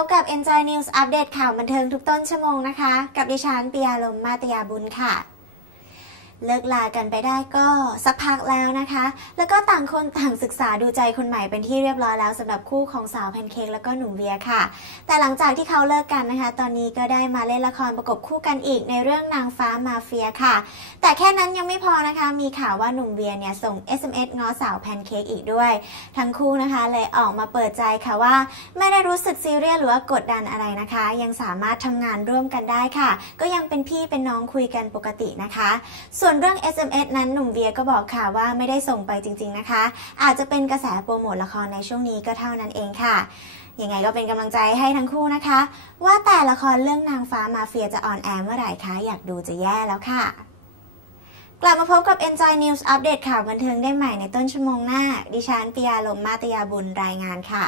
พบกับ Enjoy News อัปเดตข่าวบันเทิงทุกต้นชั่วโมงนะคะ กับดิฉันเปียลมมาตยาบุญค่ะ เลิกลากันไปได้ก็สักพักแล้วนะคะ แล้วก็ต่างคนต่างศึกษาดูใจคนใหม่เป็นที่เรียบร้อยแล้วสำหรับคู่ของสาวแพนเค้กแล้วก็หนุ่มเวียค่ะ แต่หลังจากที่เขาเลิกกันนะคะ ตอนนี้ก็ได้มาเล่นละครประกบคู่กันอีกในเรื่องนางฟ้ามาเฟียค่ะ แต่แค่นั้นยังไม่พอนะคะ มีข่าวว่าหนุ่มเวียเนี่ยส่ง SMS ง้อสาวแพนเค้กอีกด้วย ทั้งคู่นะคะเลยออกมาเปิดใจค่ะว่า ไม่ได้รู้สึกซีเรียสหรือว่ากดดันอะไรนะคะ ยังสามารถทำงานร่วมกันได้ค่ะ ก็ยังเป็นพี่เป็นน้องคุยกันปกตินะคะส่วส่วนเรื่อง SMS นั้นหนุ่มเวียก็บอกค่ะว่าไม่ได้ส่งไปจริงๆนะคะ อาจจะเป็นกระแสโปรโมทละครในช่วงนี้ก็เท่านั้นเองค่ะยังไงก็เป็นกำลังใจให้ทั้งคู่นะคะ ว่าแต่ละครเรื่องนางฟ้ามาเฟียจะออนแอร์เมื่อไหร่คะ อยากดูจะแย่แล้วค่ะ กลับมาพบกับ Enjoy News อัปเดตข่าวบันเทิงได้ใหม่ในต้นชั่วโมงหน้า ดิฉันปิยาลมมาตยาบุญรายงานค่ะ